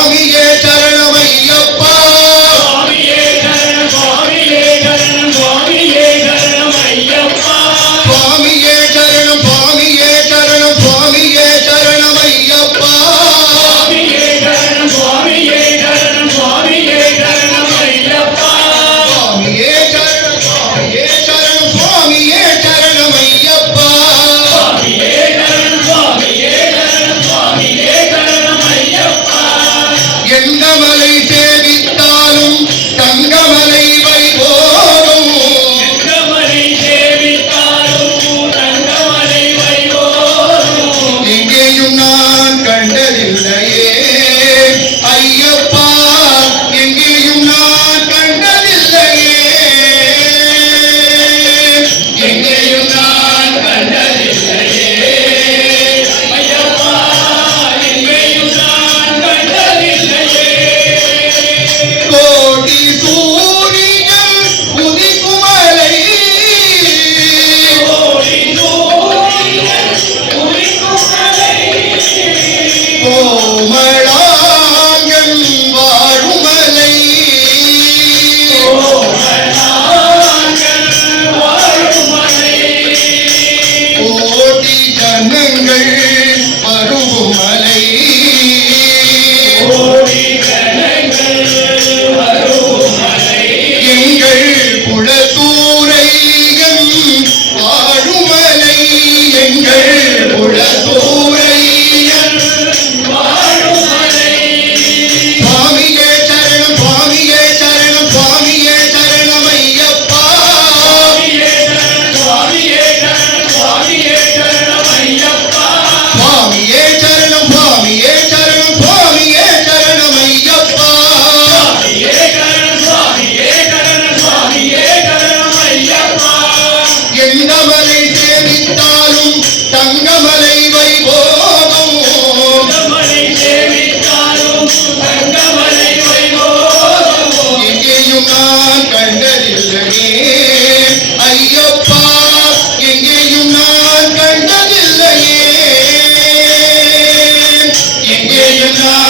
ಸ್ವಾಮಿಯೇ ಚರಣ kama நான் கண்டதில்லையே ஐயப்பா எங்கேயும் நான் கண்டதில்லையே. எங்கேயும் நான்